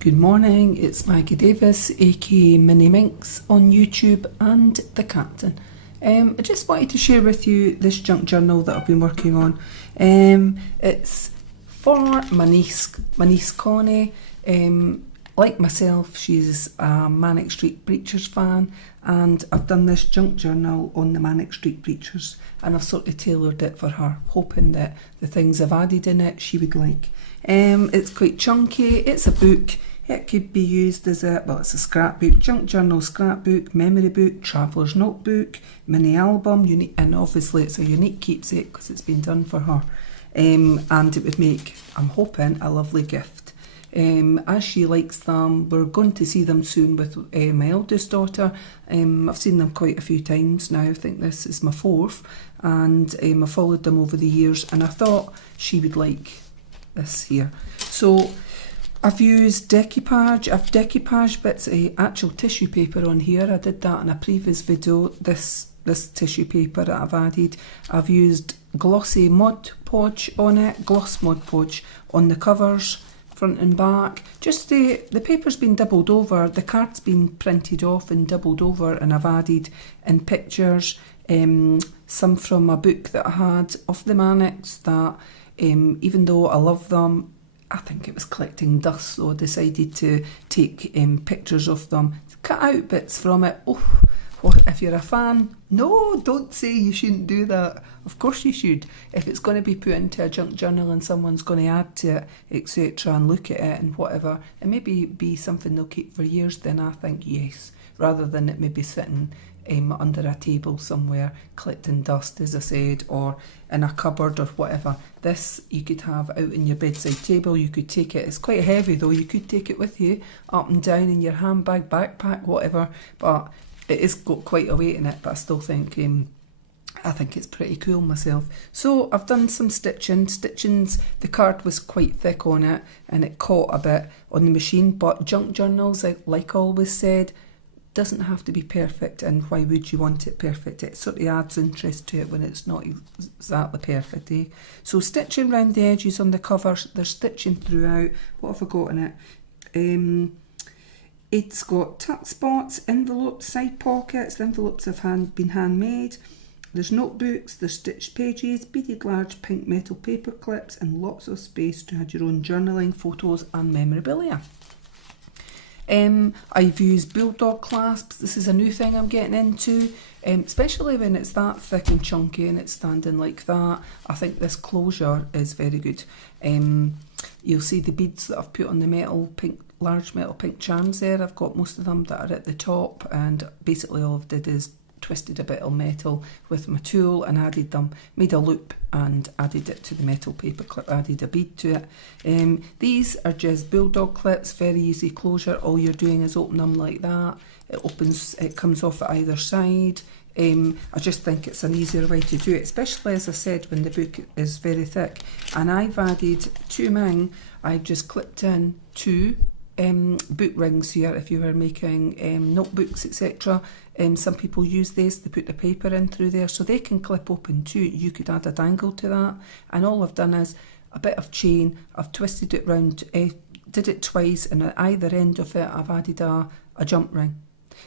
Good morning, it's Maggie Davis, aka Mini Minx on YouTube and the Captain. I just wanted to share with you this junk journal that I've been working on. It's for my niece Connie. Like myself, she's a Manic Street Preachers fan, and I've done this junk journal on the Manic Street Preachers, and I've sort of tailored it for her, hoping that the things I've added in it she would like. It's quite chunky, it's a book, it could be used as it's a scrapbook, junk journal scrapbook, memory book, traveller's notebook, mini album, unique, and obviously it's a unique keepsake because it's been done for her. And it would make, I'm hoping, a lovely gift. As she likes them, we're going to see them soon with my eldest daughter. I've seen them quite a few times now. I think this is my fourth, and I've followed them over the years, and I thought she would like this here. So I've used decoupage. I've decoupaged bits of actual tissue paper on here. I did that in a previous video. This tissue paper that I've added. I've used glossy Mod Podge on it, gloss Mod Podge on the covers, front and back. Just the paper's been doubled over, the card's been printed off and doubled over, and I've added in pictures, some from a book that I had of the Manics that, even though I love them, I think it was collecting dust, so I decided to take pictures of them, cut out bits from it. Well, if you're a fan, no, don't say you shouldn't do that. Of course you should. If it's going to be put into a junk journal and someone's going to add to it, etc., and look at it and whatever, and maybe be something they'll keep for years, then I think yes, rather than it maybe sitting under a table somewhere, collecting dust, as I said, or in a cupboard or whatever. This you could have out in your bedside table. You could take it, it's quite heavy though, you could take it with you up and down in your handbag, backpack, whatever, but it has got quite a weight in it, but I still think I think it's pretty cool myself. So I've done some stitchings. The card was quite thick on it and it caught a bit on the machine, but junk journals, like I always said, doesn't have to be perfect, and why would you want it perfect? It sort of adds interest to it when it's not exactly perfect, eh? So stitching around the edges on the covers, there's stitching throughout. What have I got in it? It's got tuck spots, envelopes, side pockets. The envelopes have been handmade. There's notebooks, there's stitched pages, beaded large pink metal paper clips, and lots of space to add your own journaling, photos and memorabilia. I've used bulldog clasps. This is a new thing I'm getting into, especially when it's that thick and chunky and it's standing like that. I think this closure is very good. You'll see the beads that I've put on the large metal pink charms there. I've got most of them that are at the top, and basically all I've did is twisted a bit of metal with my tool and added them, made a loop and added it to the metal paper clip, added a bead to it. These are just bulldog clips, very easy closure. All you're doing is open them like that. It opens, it comes off at either side. I just think it's an easier way to do it, especially as I said when the book is very thick. And I've added to mine, I've just clipped in two book rings here. If you were making notebooks, etc., some people use this, they put the paper in through there so they can clip open too. You could add a dangle to that, and all I've done is a bit of chain, I've twisted it round, did it twice, and at either end of it I've added a jump ring.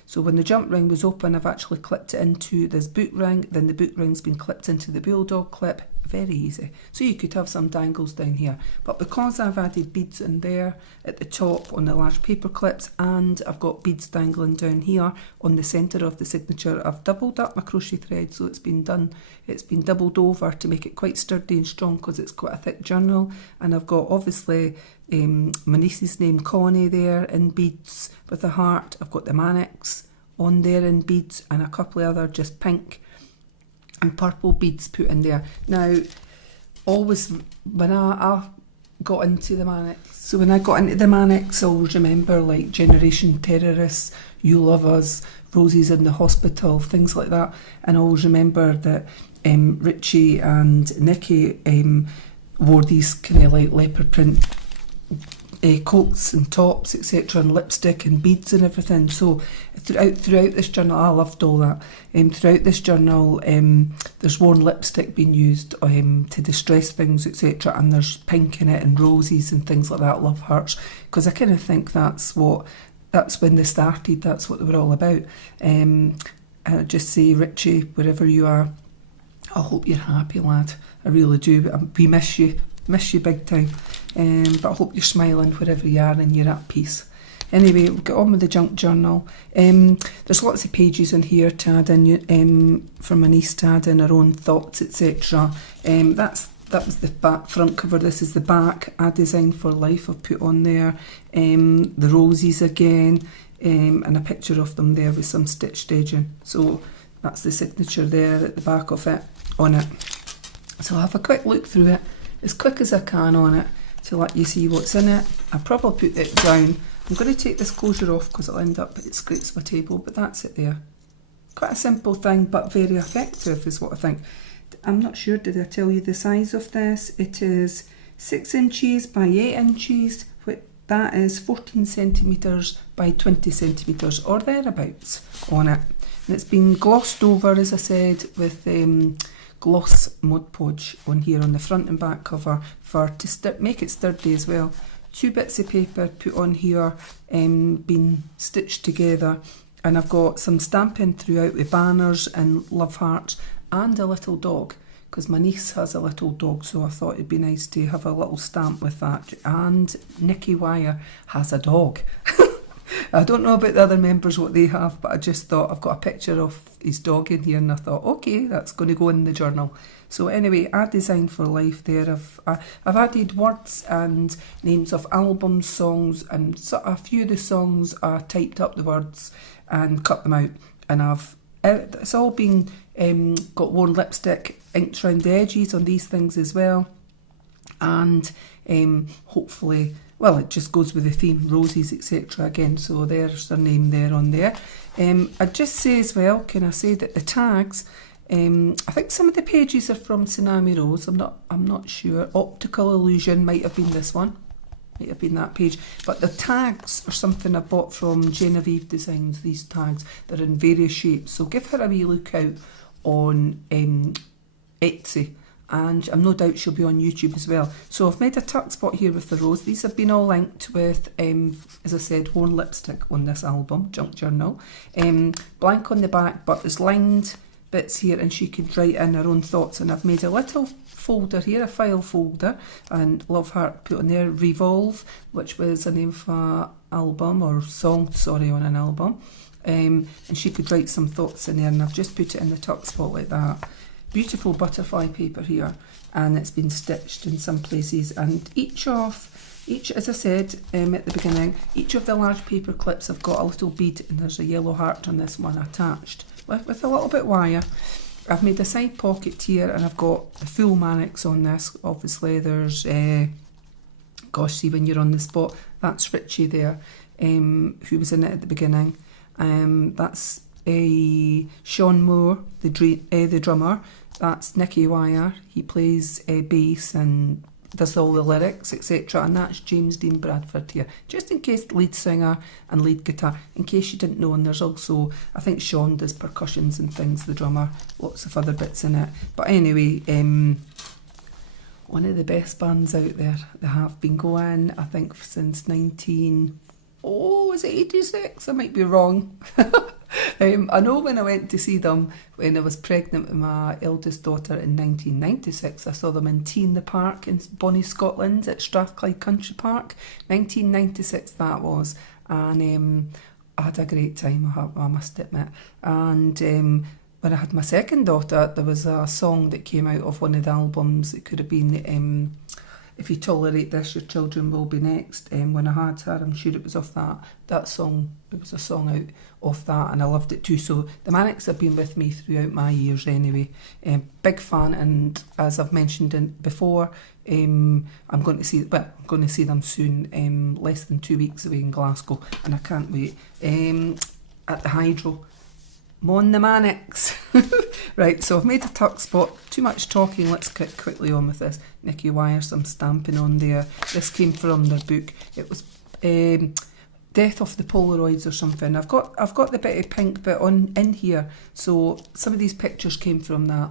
So when the jump ring was open, I've actually clipped it into this book ring, then the book ring's been clipped into the bulldog clip. Very easy. So you could have some dangles down here, but because I've added beads in there at the top on the large paper clips, and I've got beads dangling down here on the centre of the signature, I've doubled up my crochet thread, so it's been doubled over to make it quite sturdy and strong because it's quite a thick journal. And I've got obviously my niece's name Connie there in beads with a heart. I've got the Manics on there in beads, and a couple of other just pink and purple beads put in there. Now, always when I got into the Manics, I always remember like Generation Terrorists, You Love Us, Roses in the Hospital, things like that. And I always remember that Richie and Nikki wore these kind of like leopard print coats and tops, etc., and lipstick and beads and everything. So throughout this journal, I loved all that. Throughout this journal, there's worn lipstick being used to distress things, etc., and there's pink in it and roses and things like that. Love hearts, because I kind of think that's when they started. That's what they were all about. I just say, Richie, wherever you are, I hope you're happy, lad. I really do. We miss you big time. But I hope you're smiling wherever you are and you're at peace. Anyway, we'll get on with the junk journal. There's lots of pages in here to add in, for my niece to add in her own thoughts, etc. That was the back front cover. This is the back. A Design for Life I've put on there. The roses again, and a picture of them there with some stitched edging. So that's the signature there at the back of it, on it. So I'll have a quick look through it, as quick as I can on it, to let you see what's in it. I'll probably put it down. I'm going to take this closure off because it'll end up, it scrapes my table, but that's it there. Quite a simple thing, but very effective is what I think. I'm not sure, did I tell you the size of this? It is 6 inches by 8 inches. That is 14 centimetres by 20 centimetres or thereabouts on it. And it's been glossed over, as I said, with gloss Mod Podge on here on the front and back cover to make it sturdy as well. 2 bits of paper put on here, been stitched together, and I've got some stamping throughout with banners and love hearts and a little dog, because my niece has a little dog, so I thought it'd be nice to have a little stamp with that. And Nicky Wire has a dog. I don't know about the other members what they have, but I just thought, I've got a picture of his dog in here, and I thought, okay, that's going to go in the journal. So anyway, A Design for Life there. I've added words and names of albums, songs, and so a few of the songs I typed up the words and cut them out, and it's all been got worn lipstick inked around the edges on these things as well, and hopefully, well, it just goes with the theme, roses, etc. again, so there's their name there on there. I'd just say as well, can I say that the tags, I think some of the pages are from Tsunami Rose, I'm not sure. Optical Illusion might have been this one, might have been that page, but the tags are something I bought from Genevieve Designs. These tags, they're in various shapes, so give her a wee look out on Etsy, and I'm no doubt she'll be on YouTube as well. So I've made a tuck spot here with the rose. These have been all inked with, as I said, worn lipstick on this album, Junk Journal. Blank on the back, but there's lined bits here, and she could write in her own thoughts. And I've made a little folder here, a file folder, and love heart put on there. Revolve, which was a name of an album, or song, sorry, on an album. And she could write some thoughts in there, and I've just put it in the tuck spot like that. Beautiful butterfly paper here, and it's been stitched in some places, and each, as I said at the beginning, each of the large paper clips have got a little bead, and there's a yellow heart on this one attached with a little bit wire. I've made a side pocket here, and I've got the full Manics on this. Obviously there's gosh, see, when you're on the spot, that's Richie there, who was in it at the beginning. That's Sean Moore, the drummer. That's Nicky Wire, he plays bass and does all the lyrics, etc. And that's James Dean Bradford here, just in case, lead singer and lead guitar, in case you didn't know. And there's also, I think Sean does percussions and things, the drummer, lots of other bits in it. But anyway, one of the best bands out there. They have been going, I think, since is it 86? I might be wrong. I know when I went to see them when I was pregnant with my eldest daughter in 1996, I saw them in Tea in the Park in Bonnie, Scotland, at Strathclyde Country Park. 1996 that was, and I had a great time, I must admit. And when I had my second daughter, there was a song that came out of one of the albums. It could have been If You Tolerate This, Your Children Will Be Next. When I had her, I'm sure it was off that song. It was a song out of that, and I loved it too. So the Manics have been with me throughout my years anyway. Big fan, and as I've mentioned before, I'm going to see them soon, less than 2 weeks away in Glasgow, and I can't wait. At the Hydro. on the Manics. Right, so I've made a tuck spot. Too much talking, let's get quickly on with this. Nicky Wire, some stamping on there. This came from their book. It was Death of the Polaroids or something. I've got the bit of pink bit on in here, so some of these pictures came from that,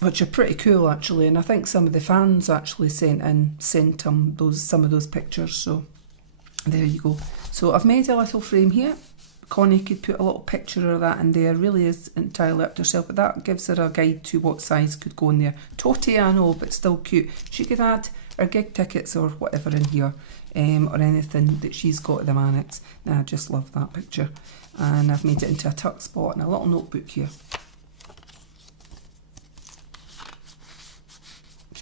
which are pretty cool actually. And I think some of the fans actually sent some of those pictures. So there you go. So I've made a little frame here. Connie could put a little picture of that in there. Really is entirely up to herself, but that gives her a guide to what size could go in there. Totty, I know, but still cute. She could add her gig tickets or whatever in here, or anything that she's got at the Manics. Now I just love that picture. And I've made it into a tuck spot and a little notebook here.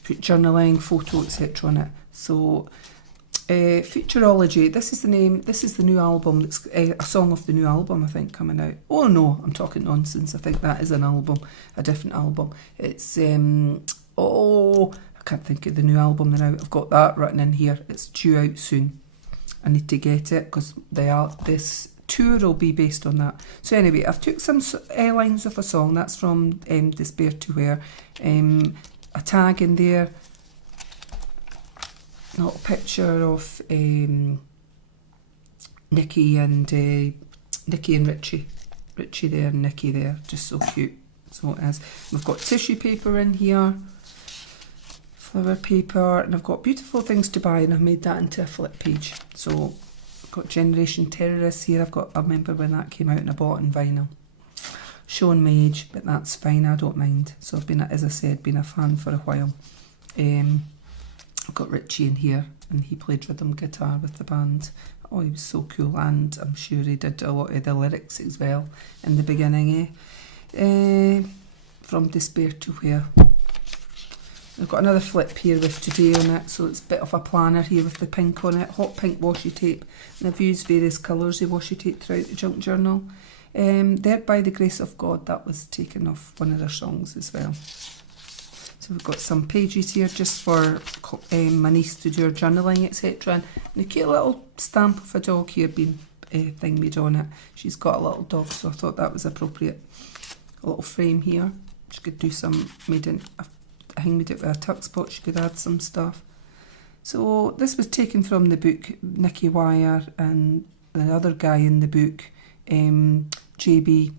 Put journaling, photo, etc. on it. So Futurology, this is the name, this is the new album, that's a song of the new album I think coming out. Oh no, I'm talking nonsense, I think that is an album, a different album. It's, I can't think of the new album now, I've got that written in here, it's due out soon. I need to get it because this tour will be based on that. So anyway, I've took some lines of a song, that's from Despair to Where, a tag in there, a little picture of Nicky and Richie there and Nicky there, just so cute. So it is. We've got tissue paper in here, flower paper, and I've got beautiful things to buy, and I've made that into a flip page. So I've got Generation Terrorists here. I remember when that came out and I bought it in vinyl. Showing my age, but that's fine, I don't mind. So I've been, as I said, been a fan for a while. I've got Richie in here, and he played rhythm guitar with the band. Oh, he was so cool, and I'm sure he did a lot of the lyrics as well in the beginning. From Despair to Where. I've got another flip here with today on it, so it's a bit of a planner here with the pink on it, hot pink washi tape, and I've used various colours of washi tape throughout the junk journal. There By the Grace of God, that was taken off one of their songs as well. So we've got some pages here just for my niece to do her journaling, etc. And a cute little stamp of a dog here being thing made on it. She's got a little dog, so I thought that was appropriate. A little frame here. She could do some, I made it with a tuck spot, she could add some stuff. So this was taken from the book Nicky Wire and the other guy in the book, JB,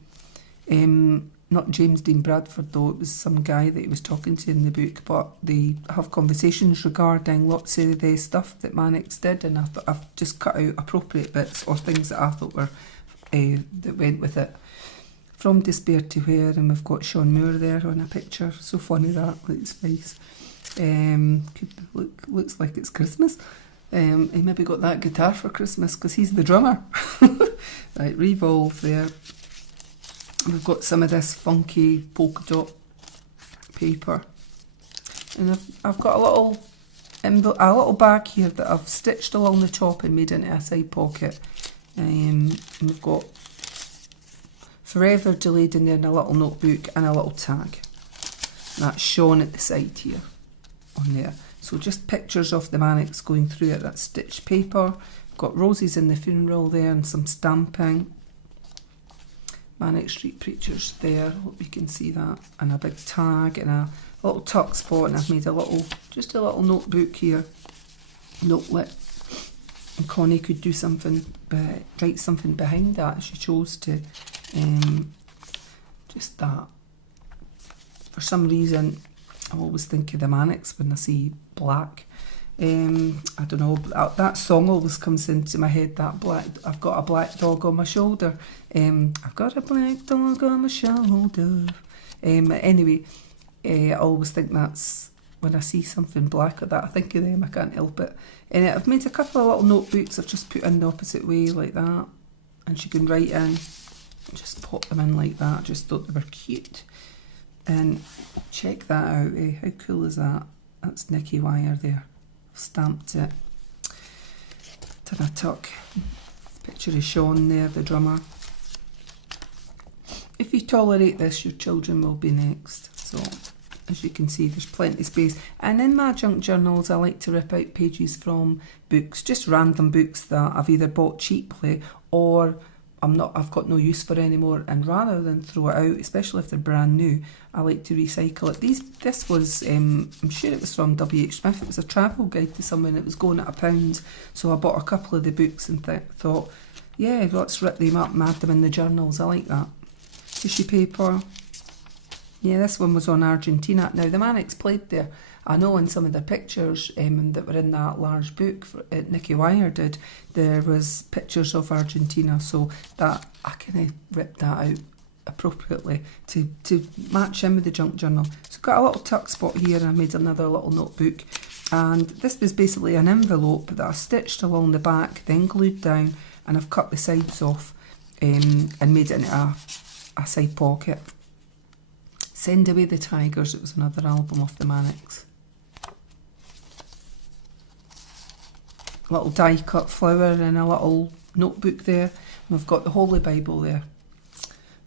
not James Dean Bradford though, it was some guy that he was talking to in the book, but they have conversations regarding lots of the stuff that Manics did, and I've just cut out appropriate bits or things that I thought were that went with it. From Despair to Where, and we've got Sean Moore there on a picture. So funny that, look at his face. Looks like it's Christmas. He maybe got that guitar for Christmas because he's the drummer. Right, Revolve there. We've got some of this funky polka dot paper, and I've got a little bag here that I've stitched along the top and made into a side pocket. And we've got Forever Delayed in there, and a little notebook and a little tag. That's shown at the side here on there. So just pictures of the Manics going through it. That's stitched paper. Got roses in the funeral there and some stamping. Manic Street Preachers there, hope you can see that, and a big tag and a little tuck spot, and I've made just a little notebook here, notelet, and Connie could do something, write something behind that if she chose to, just that. For some reason, I always think of the Manics when I see black. I don't know, that song always comes into my head, that black, I've got a black dog on my shoulder. I've got a black dog on my shoulder. Anyway, I always think that's, when I see something black like that, I think of them, I can't help it. And I've made a couple of little notebooks I've just put in the opposite way like that. And she can write in, just pop them in like that, just thought they were cute. And check that out, how cool is that? That's Nicky Wire there. Stamped it. Done a tuck. Picture of Sean there, the drummer. If you tolerate this, your children will be next. So, as you can see, there's plenty of space. And in my junk journals, I like to rip out pages from books, just random books that I've either bought cheaply or I've got no use for anymore, and rather than throw it out, especially if they're brand new, I like to recycle it. This was, I'm sure it was from W.H. Smith. It was a travel guide to somewhere, and it was going at £1, so I bought a couple of the books and thought, yeah, let's rip them up and add them in the journals. I like that. Tissue paper. Yeah, this one was on Argentina. Now, the Manics played there. I know in some of the pictures that were in that large book Nicky Wire did, there was pictures of Argentina, so that I kind of ripped that out appropriately to match in with the junk journal. So I've got a little tuck spot here, and I made another little notebook. And this was basically an envelope that I stitched along the back, then glued down, and I've cut the sides off and made it into a side pocket. Send Away the Tigers, it was another album of the Manics. Little die cut flower in a little notebook there. We've got the Holy Bible there.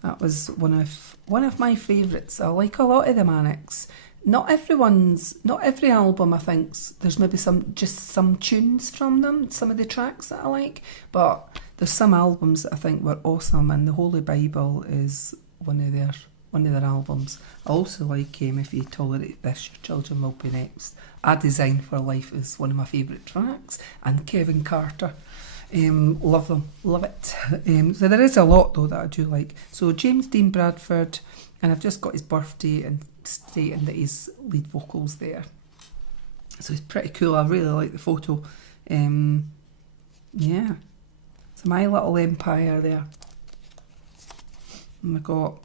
That was one of my favourites. I like a lot of the Manics. Not every album, I think, there's maybe some tunes from them, some of the tracks that I like, but there's some albums that I think were awesome, and the Holy Bible is one of their albums. I also like If You Tolerate This, Your Children Will Be Next. A Design for Life is one of my favourite tracks, and Kevin Carter. Love them, love it. So there is a lot though that I do like. So James Dean Bradford, and I've just got his birthday and stating that his lead vocals there. So it's pretty cool. I really like the photo. Yeah. So My Little Empire there. And we've got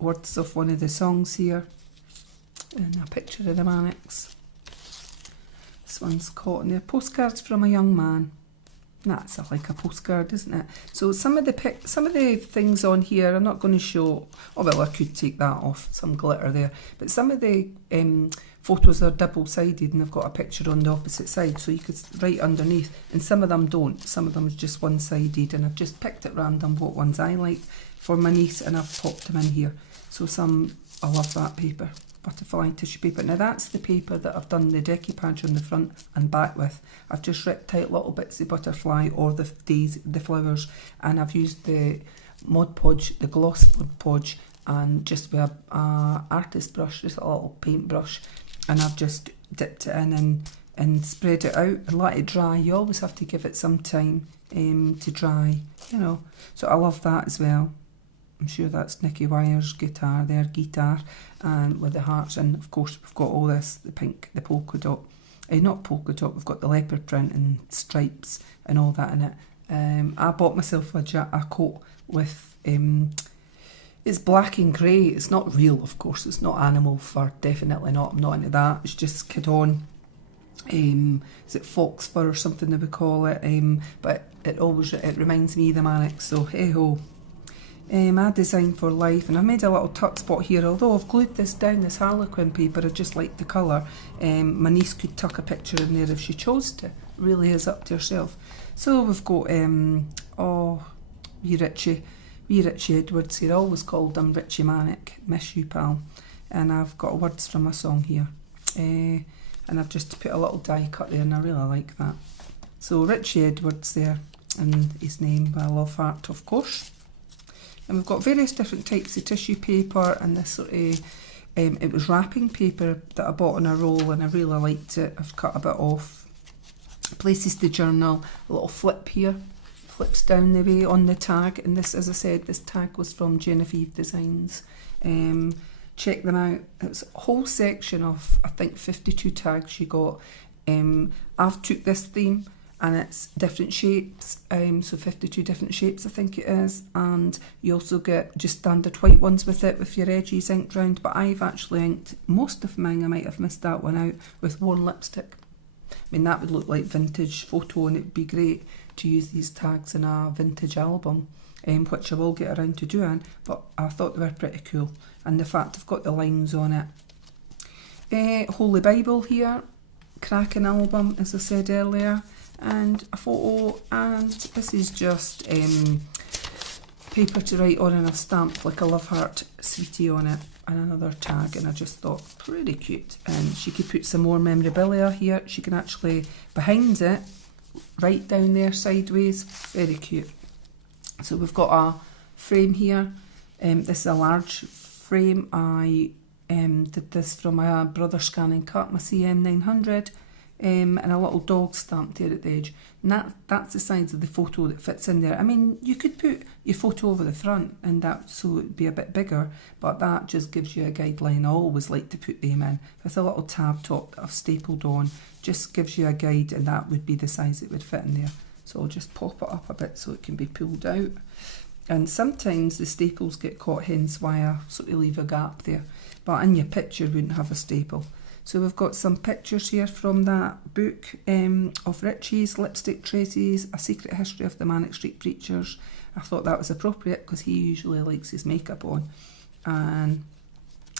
words of one of the songs here, and a picture of the Manics. This one's caught in there. Postcards from a Young Man. That's like a postcard, isn't it? So some of the things on here I'm not going to show. Oh well, I could take that off. Some glitter there, but some of the photos are double-sided, and they've got a picture on the opposite side, so you could write underneath. And some of them don't. Some of them is just one-sided, and I've just picked at random what ones I like for my niece, and I've popped them in here. So I love that paper. Butterfly tissue paper. Now that's the paper that I've done the decoupage on the front and back with. I've just ripped out little bits of butterfly or the flowers, and I've used the Mod Podge, the gloss Mod Podge, and just with a artist brush, just a little paint brush, and I've just dipped it in and spread it out and let it dry. You always have to give it some time to dry, you know. So I love that as well. I'm sure that's Nicky Wire's guitar, and with the hearts, and of course we've got all this, the pink, the polka dot, not polka dot, we've got the leopard print and stripes and all that in it. I bought myself a coat with, it's black and grey, it's not real of course, it's not animal fur, definitely not, I'm not into that, it's just Kidon. Is it fox fur or something they would call it, but it reminds me of the Manics, so hey ho. A Design for Life, and I've made a little tuck spot here, although I've glued this down, this Harlequin paper, I just like the colour. My niece could tuck a picture in there if she chose to, really is up to herself. So we've got wee Richie Edwards here, always called him Richie Manic, miss you pal, and I've got words from a song here, and I've just put a little die cut there, and I really like that. So Richie Edwards there, and his name, I love heart of course. And we've got various different types of tissue paper, and this sort of, it was wrapping paper that I bought in a roll, and I really liked it. I've cut a bit off. Places to journal, a little flip here, flips down the way on the tag, and this, as I said, this tag was from Genevieve Designs. Check them out. It's a whole section of, I think, 52 tags she got. I've took this theme, and it's different shapes, so 52 different shapes I think it is, and you also get just standard white ones with it with your edges inked round, but I've actually inked most of mine, I might have missed that one out, with worn lipstick. I mean, that would look like vintage photo, and it would be great to use these tags in a vintage album, which I will get around to doing, but I thought they were pretty cool, and the fact I've got the lines on it. Holy Bible here, cracking album as I said earlier, and a photo, and this is just paper to write on, and a stamp like a love heart sweetie on it, and another tag, and I just thought pretty cute. And she could put some more memorabilia here, she can actually behind it write down there sideways, very cute. So we've got a frame here. This is a large frame. I did this from my brother scanning cut, my CM900, and a little dog stamped there at the edge. And that's the size of the photo that fits in there. I mean, you could put your photo over the front and that so it would be a bit bigger, but that just gives you a guideline. I always like to put them in with a little tab top that I've stapled on. Just gives you a guide, and that would be the size it would fit in there. So I'll just pop it up a bit so it can be pulled out. And sometimes the staples get caught, hence why I sort of leave a gap there. But in your picture, you wouldn't have a staple. So we've got some pictures here from that book of Richie's, Lipstick Traces, A Secret History of the Manic Street Preachers. I thought that was appropriate because he usually likes his makeup on. And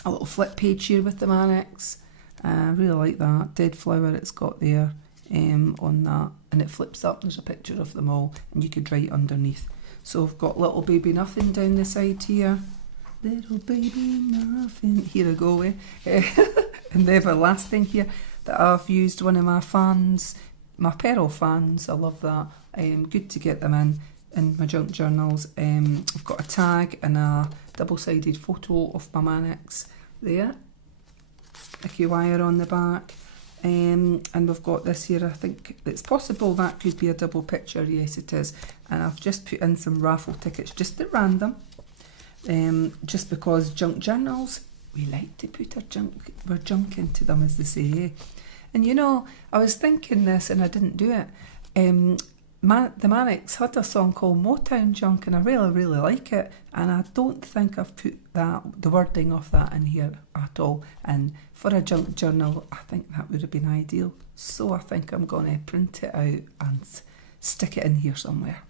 a little flip page here with the Manics. I really like that. Dead flower it's got there on that. And it flips up, there's a picture of them all. And you could write underneath. So I've got Little Baby Nothing down the side here. Little baby nothing. Here I go. And the everlasting here that I've used one of my fans, my Pearl fans. I love that. Good to get them in my junk journals. I've got a tag and a double-sided photo of my Manics there. Icky wire on the back. And we've got this here. I think it's possible that could be a double picture. Yes, it is. And I've just put in some raffle tickets just at random. Just because junk journals, we like to put our junk into them, as they say. And you know, I was thinking this and I didn't do it. The Manics had a song called Motown Junk, and I really, really like it. And I don't think I've put the wording of that in here at all. And for a junk journal, I think that would have been ideal. So I think I'm going to print it out and stick it in here somewhere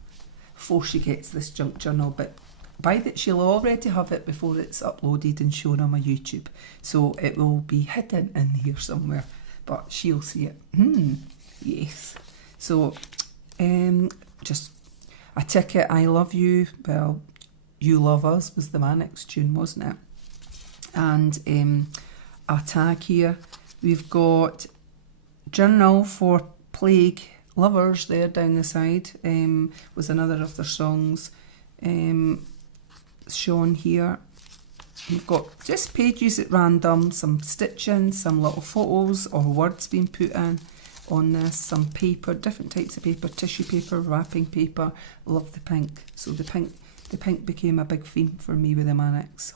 before she gets this junk journal. But by that, she'll already have it before it's uploaded and shown on my YouTube. So it will be hidden in here somewhere, but she'll see it. Yes. So just a ticket, I love you. Well, You Love Us was the Manics tune, wasn't it? And a tag here. We've got Journal for Plague Lovers there down the side. Was another of their songs. Shown here. We've got just pages at random, some stitching, some little photos or words being put in on this, some paper, different types of paper, tissue paper, wrapping paper. Love the pink. So the pink became a big theme for me with the Manics.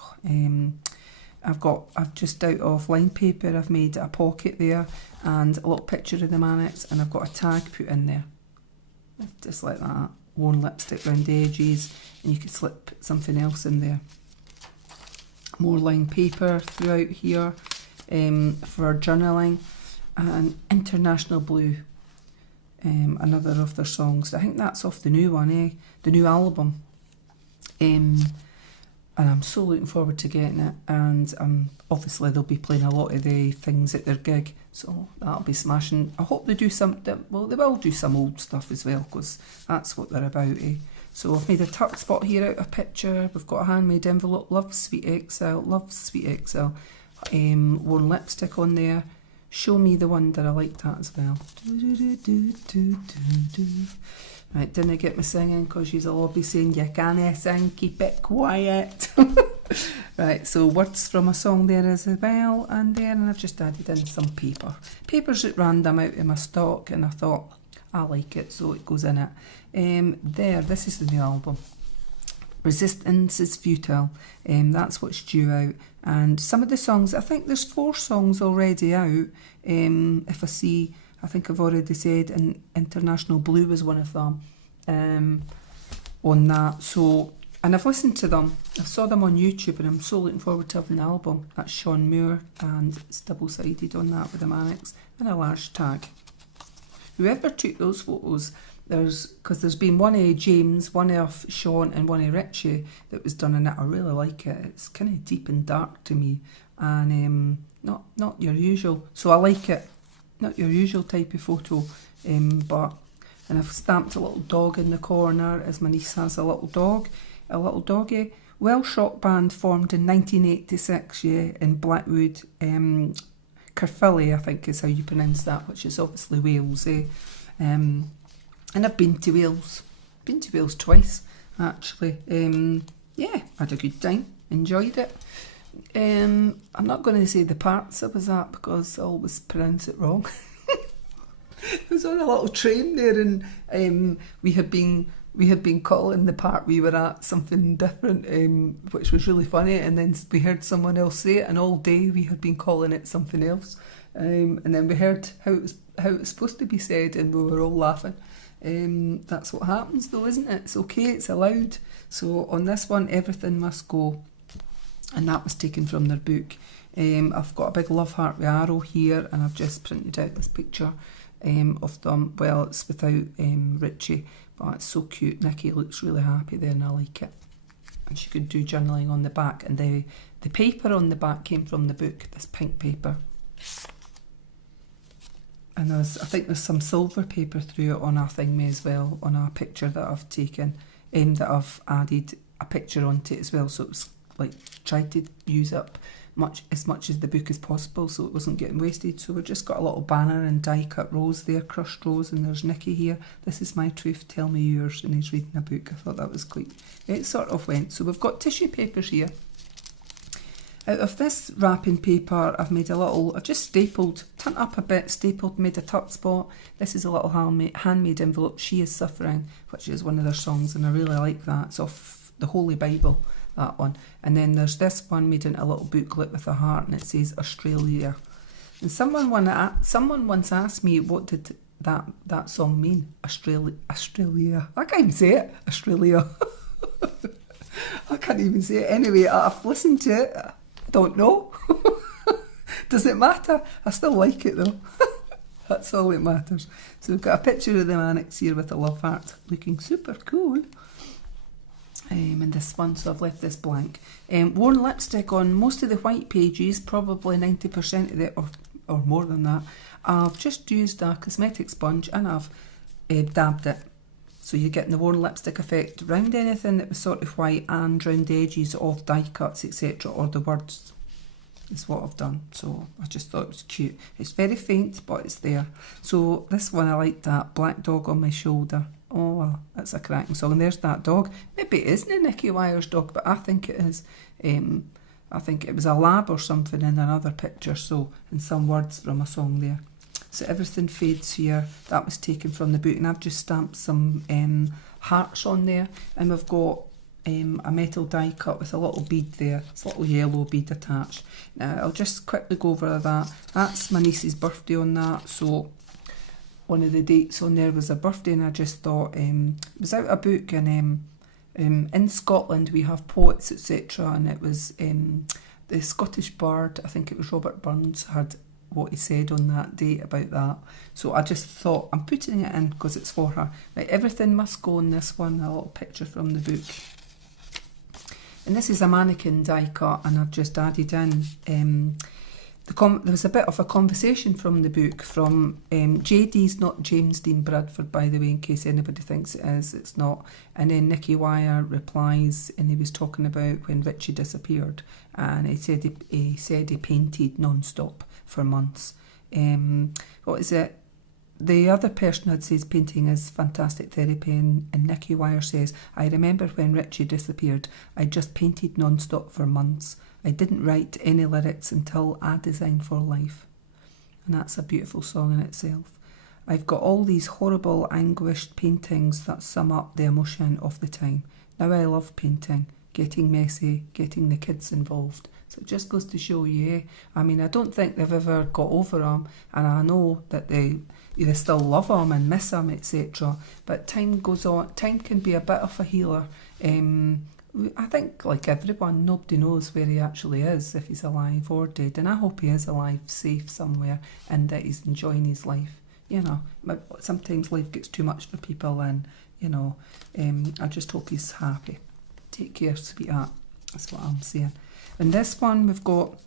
I've just out of line paper, I've made a pocket there and a little picture of the Manics, and I've got a tag put in there. Just like that. Worn lipstick around the edges, and you could slip something else in there. More line paper throughout here for journaling, and International Blue, another of their songs. I think that's off the new one, the new album. And I'm so looking forward to getting it, and obviously they'll be playing a lot of the things at their gig, so that'll be smashing. I hope they do well, they will do some old stuff as well, because that's what they're about, So I've made a tuck spot here out of a picture. We've got a handmade envelope, Love Sweet XL, worn lipstick on there. Show Me the Wonder, I like that as well. Right, didn't get me singing because you'll all be saying, you can't sing, keep it quiet. Right, so words from a song there as well, and then I've just added in some paper. Paper's at random out of my stock, and I thought, I like it, so it goes in it. This is the new album. Resistance is Futile. That's what's due out. And some of the songs, I think there's 4 songs already out. If I see, I think I've already said, and International Blue was one of them on that. So, and I've listened to them. I saw them on YouTube, and I'm so looking forward to having the album. That's Sean Moore, and it's double-sided on that with the Manics, and a large tag. Whoever took those photos, because there's been one of James, one of Sean, and one of Richie that was done in it. I really like it. It's kind of deep and dark to me, and not your usual. So I like it. Not your usual type of photo, and I've stamped a little dog in the corner, as my niece has a little doggy. Welsh rock band formed in 1986, in Blackwood, Caerphilly, I think is how you pronounce that, which is obviously Wales, And I've been to Wales. Been to Wales twice, actually. Yeah, had a good time, enjoyed it. I'm not going to say the parts I was at because I always pronounce it wrong. I was on a little train there, and we had been calling the part we were at something different, which was really funny. And then we heard someone else say it, and all day we had been calling it something else. And then we heard how it was supposed to be said, and we were all laughing. That's what happens, though, isn't it? It's okay, it's allowed. So on this one, everything must go, and that was taken from their book. I've got a big love heart with arrow here, and I've just printed out this picture of them. Well, it's without Richie, but it's so cute. Nikki looks really happy there, and I like it. And she could do journaling on the back, and the paper on the back came from the book, this pink paper. And I think there's some silver paper through it on our thingy as well, on our picture that I've taken, that I've added a picture onto it as well. So it was like tried to use up as much as the book as possible, so it wasn't getting wasted. So we've just got a little banner and die cut rose there, crushed rose, and there's Nicky here. This is my truth, tell me yours, and he's reading a book. I thought that was quite, it sort of went. So we've got tissue papers here. Out of this wrapping paper, I've just stapled, turned up a bit, stapled, made a tuck spot. This is a little handmade envelope, She Is Suffering, which is one of their songs, and I really like that. It's off the Holy Bible, that one. And then there's this one made into a little booklet with a heart, and it says Australia. And someone once asked me, what did that song mean? Australia. I can't even say it. Australia. I can't even say it. Anyway, I've listened to it. I don't know. Does it matter? I still like it though. That's all that matters. So we've got a picture of the Manics here with a love heart, looking super cool. And this one, so I've left this blank. Worn lipstick on most of the white pages, probably 90% of it, or more than that. I've just used a cosmetic sponge and I've dabbed it. So you're getting the worn lipstick effect around anything that was sort of white and round the edges of die cuts, etc., or the words is what I've done. So I just thought it was cute. It's very faint, but it's there. So this one, I like that. Black dog on my shoulder. Oh, well, that's a cracking song. And there's that dog. Maybe it isn't Nicky Wire's dog, but I think it is. I think it was a lab or something in another picture, so, and some words from a song there. So everything fades here. That was taken from the book, and I've just stamped some hearts on there, and we've got a metal die cut with a little bead there. It's a little yellow bead attached. Now I'll just quickly go over that. That's my niece's birthday on that, so one of the dates on there was her birthday, and I just thought it was out a book, and in Scotland we have poets, etc., and it was the Scottish bard, I think it was Robert Burns, had what he said on that date about that. So I just thought, I'm putting it in because it's for her. Right, everything must go in this one, a little picture from the book. And this is a mannequin die cut, and I've just added in there was a bit of a conversation from the book from JD's, not James Dean Bradford, by the way, in case anybody thinks it is. It's not. And then Nicky Wire replies, and he was talking about when Richie disappeared, and he said he painted non-stop for months. What is it? The other person had says painting is fantastic therapy, and Nicky Wire says, I remember when Richie disappeared, I just painted non-stop for months. I didn't write any lyrics until I Designed for Life. And that's a beautiful song in itself. I've got all these horrible, anguished paintings that sum up the emotion of the time. Now I love painting, getting messy, getting the kids involved. So it just goes to show you, I mean, I don't think they've ever got over him, and I know that they still love him and miss him, etc. But time goes on, time can be a bit of a healer. I think, like everyone, nobody knows where he actually is, if he's alive or dead, and I hope he is alive, safe somewhere, and that he's enjoying his life. You know, sometimes life gets too much for people, and, you know, I just hope he's happy. Take care, sweetheart. That's what I'm saying. In this one, we've got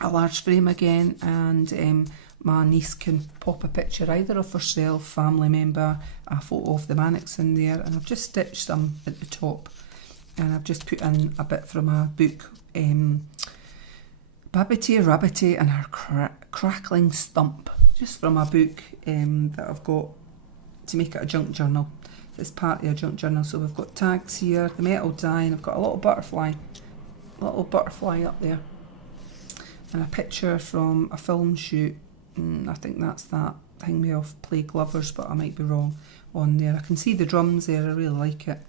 a large frame again, and my niece can pop a picture either of herself, family member, a photo of the Manics in there, and I've just stitched some at the top. And I've just put in a bit from a book, Babbity Rabbity and Her Crackling Stump, just from a book that I've got to make it a junk journal. it's part of a junk journal. So we've got tags here, the metal die, and I've got a little butterfly up there, and a picture from a film shoot. I think that's that Hang Me Off Plague Lovers, but I might be wrong on there. I can see the drums there, I really like it.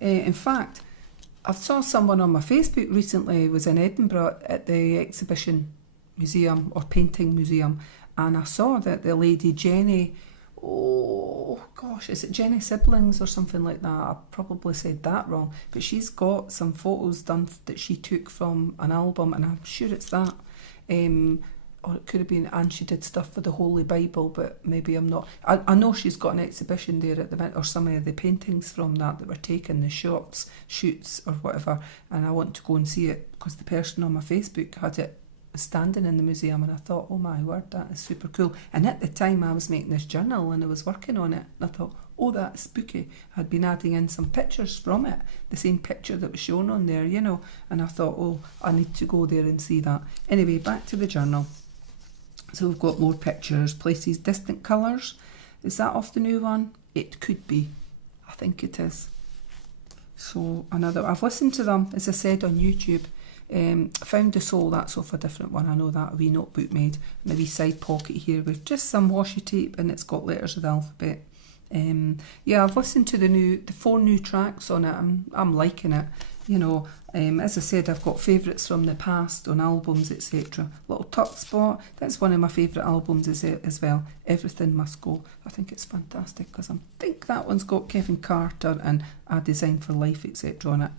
In fact, I saw someone on my Facebook recently was in Edinburgh at the exhibition museum or painting museum, and I saw that the lady Jenny, oh gosh, is it Jenny Siblings or something like that? I probably said that wrong, but she's got some photos done that she took from an album, and I'm sure it's that. Or it could have been, and she did stuff for the Holy Bible, but maybe I'm not. I know she's got an exhibition there at the minute, or some of the paintings from that were taken, the shots, shoots or whatever, and I want to go and see it because the person on my Facebook had it standing in the museum, and I thought, oh my word, that is super cool. And at the time I was making this journal and I was working on it, and I thought, oh, that's spooky. I'd been adding in some pictures from it, the same picture that was shown on there, you know, and I thought, oh, I need to go there and see that. Anyway, back to the journal. So we've got more pictures, places, distant colours. Is that off the new one? It could be. I think it is. So another, I've listened to them, as I said, on YouTube. Found the Soul, that's off a different one. I know that, a wee notebook made, and a wee side pocket here with just some washi tape, and it's got letters of the alphabet. Yeah, I've listened to the 4 new tracks on it. I'm liking it. You know, as I said, I've got favourites from the past on albums, etc. Little Tuck Spot, that's one of my favourite albums as well. Everything Must Go. I think it's fantastic because I think that one's got Kevin Carter and A Design for Life, etc. on it.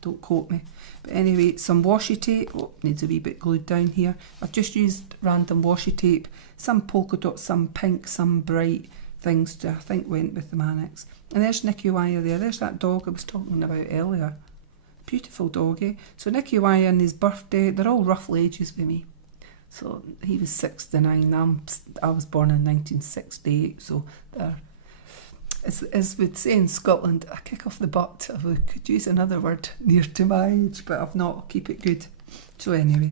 Don't quote me. But anyway, some washi tape. Oh, needs a wee bit glued down here. I've just used random washi tape. Some polka dots, some pink, some bright things to, I think, went with the Manics. And there's Nicky Wire there. There's that dog I was talking about earlier. Beautiful doggy. So Nicky Wire and his birthday, they're all roughly ages with me. So he was 69. I was born in 1968. So they're, as we'd say in Scotland, a kick off the butt. I could use another word near to my age, but I've not. I'll keep it good. So anyway.